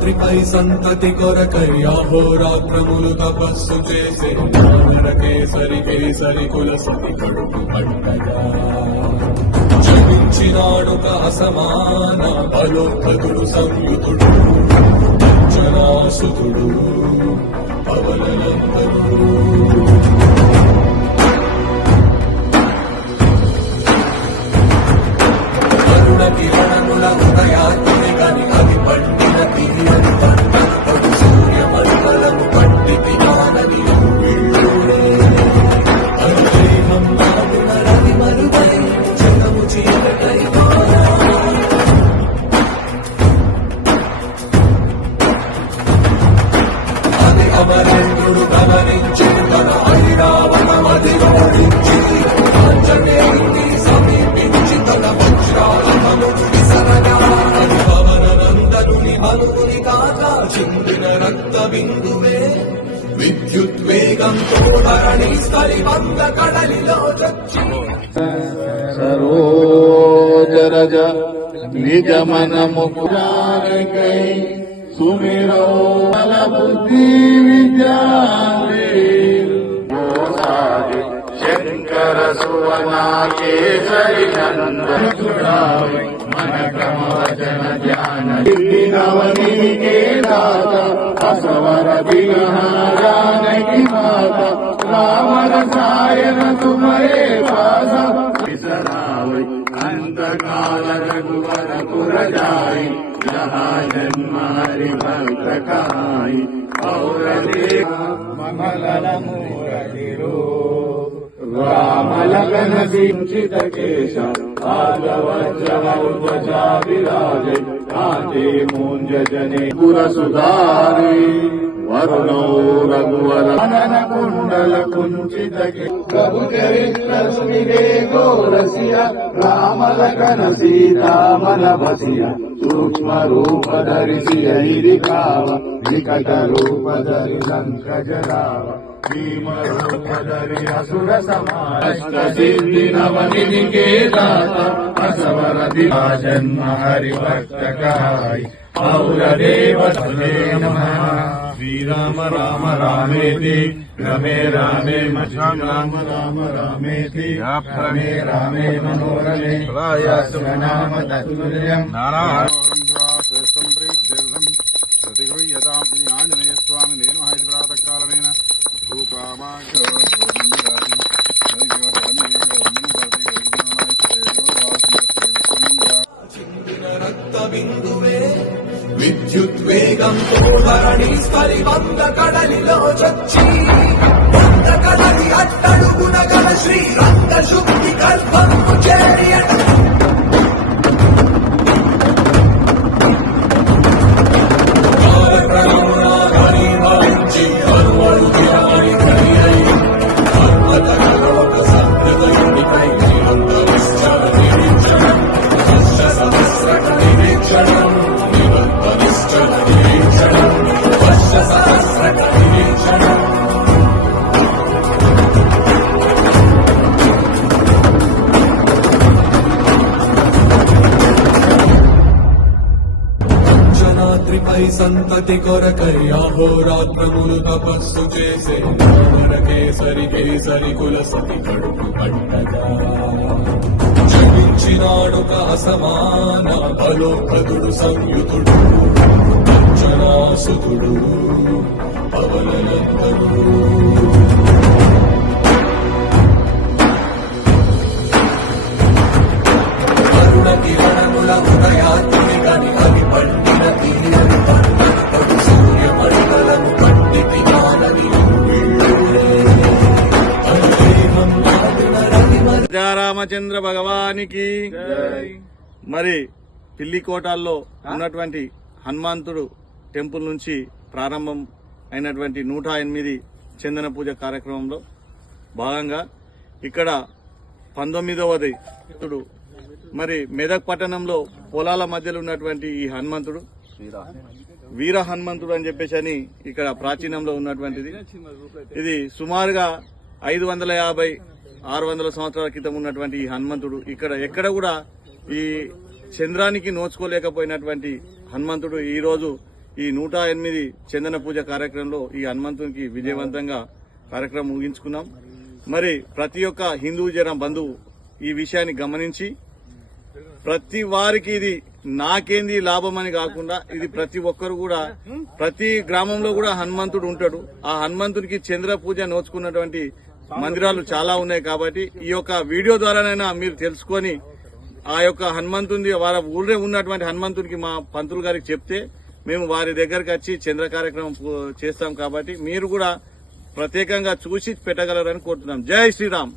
అంజనాద్రిపై సంతతి కొరకై అహోరాత్రములు తపస్సు చేసే కేసరి కేసరి కుల సతి కడుపు పట్టగా జపించినాడుక అసమాన బలోద్ధతుడు సంయుతుడు అంజనాసుతుడు పవననందనుడు కిరణముల హృదయాత్మి కని అది పండిన తీయని పంటను సూర్య మండలము పండితి జ్ఞానని అనుదేహం నాగుణ రవి మరుగై జగము చీకటై అది అమరేంద్రుడు గమనించి తన ఐరావతమది ఓడించి ఆంజనేయుని సమీపించి తన చిందిన రక్త బిందువే విద్యుద్వేగంతో ధరణి స్థలి వంద కడలిలో సరోజరజ నిజ మనము పురాణకై సుమిరో బల బుద్ధి విద్యాలే శంకర సువనా కేసరి నందనుడావై మన క్రమవచన ధ్యాన నవనీకే దాత అసవర దినహారానకి మాత రామర సాయన తుమరే పాస విసరావై అంతకాల రఘువర పురజాయి జహా జన్మారి భక్తకాయి ఔరదే మంగళమూరతిరో రామలగన సించిత కేశ పాదవజ్రమౌజా విరాజే కాంతే మూంజనే పురసుధారి వరుణో రఘువర అనన కుండల కుంచిత ప్రభుచరిత్ర సువివేకో రసియ రామలగన సీతామల బసియ సూక్ష్మ రూప ధరిసి ఐరి కావ వికట రూప ధరి సంకజరావ భీమరూపధరి అసుర సమాష్ట సిద్ధి నవనికే దాత అసవర దివా జన్మ హరిభక్తకాయ పౌరదేవతలే నమః శ్రీరామ రామ రామేతి రమే రామే మధురం రామ రామ రామేతి రమే రామే మనోరమే నామ తత్తుల్యం నారాయణం ప్రీత్యర్థం ప్రతిగృహ్యతాం ఇది ఆంజనేయ స్వామి నేను హైదరాబాదకాలమైన చిందిన రక్త బిందువే విద్యుద్వేగంతో ధరణి స్థలి వంద కడలిలో చచ్చి వంద కడలి అట్టడుగున గల శ్రీరంగ శుద్ధి కల్పము చేరియట అంజనాద్రిపై సంతతి కొరకై అహోరాత్రములు తపస్సు చేసే కేసరి కేసరి కుల సతి కడుపు పట్టగా జపించినాడుక అసమాన బలోద్ధతుడు సంయుతుడు అంజనాసుతుడు పవననందనుడు కిరణముల హృదయాత్మి కని అది పండిన తీయని పంటను సూర్య మండలము పండితి జ్ఞానని రామచంద్ర భగవానికి మరి పిల్లికోటాల్లో ఉన్నటువంటి హనుమంతుడు టెంపుల్ నుంచి ప్రారంభం అయినటువంటి 108 చందన పూజ కార్యక్రమంలో భాగంగా ఇక్కడ 19వది మరి మెదక్ పట్టణంలో పొలాల మధ్యలో ఉన్నటువంటి ఈ హనుమంతుడు వీర హనుమంతుడు అని చెప్పేసి అని ఇక్కడ ప్రాచీనంలో ఉన్నటువంటిది. ఇది సుమారుగా 550-600 సంవత్సరాల క్రితం ఉన్నటువంటి ఈ హనుమంతుడు ఎక్కడ కూడా ఈ చంద్రానికి నోచుకోలేకపోయినటువంటి హనుమంతుడు ఈ రోజు ఈ 108 చందన పూజ కార్యక్రమంలో ఈ హనుమంతునికి విజయవంతంగా కార్యక్రమం ముగించుకున్నాం. మరి ప్రతి ఒక్క హిందూ జనం బంధువు ఈ విషయాన్ని గమనించి ప్రతి వారికి ఇది నాకేంది లాభం అని కాకుండా ఇది ప్రతి ఒక్కరు కూడా ప్రతి గ్రామంలో కూడా హనుమంతుడు ఉంటాడు. ఆ హనుమంతునికి చంద్ర పూజ నోచుకున్నటువంటి మందిరాలు చాలా ఉన్నాయి. కాబట్టి ఈ యొక్క వీడియో ద్వారానైనా మీరు తెలుసుకొని ఆ యొక్క హనుమంతుని వారి ఊళ్ళో ఉన్నటువంటి హనుమంతునికి మా పంతులు గారికి చెప్తే మేము వారి దగ్గరికి వచ్చి చంద్ర కార్యక్రమం చేస్తాం. కాబట్టి మీరు కూడా ప్రత్యేకంగా చూసి పెట్టగలరని కోరుతున్నాం. జై శ్రీరామ్.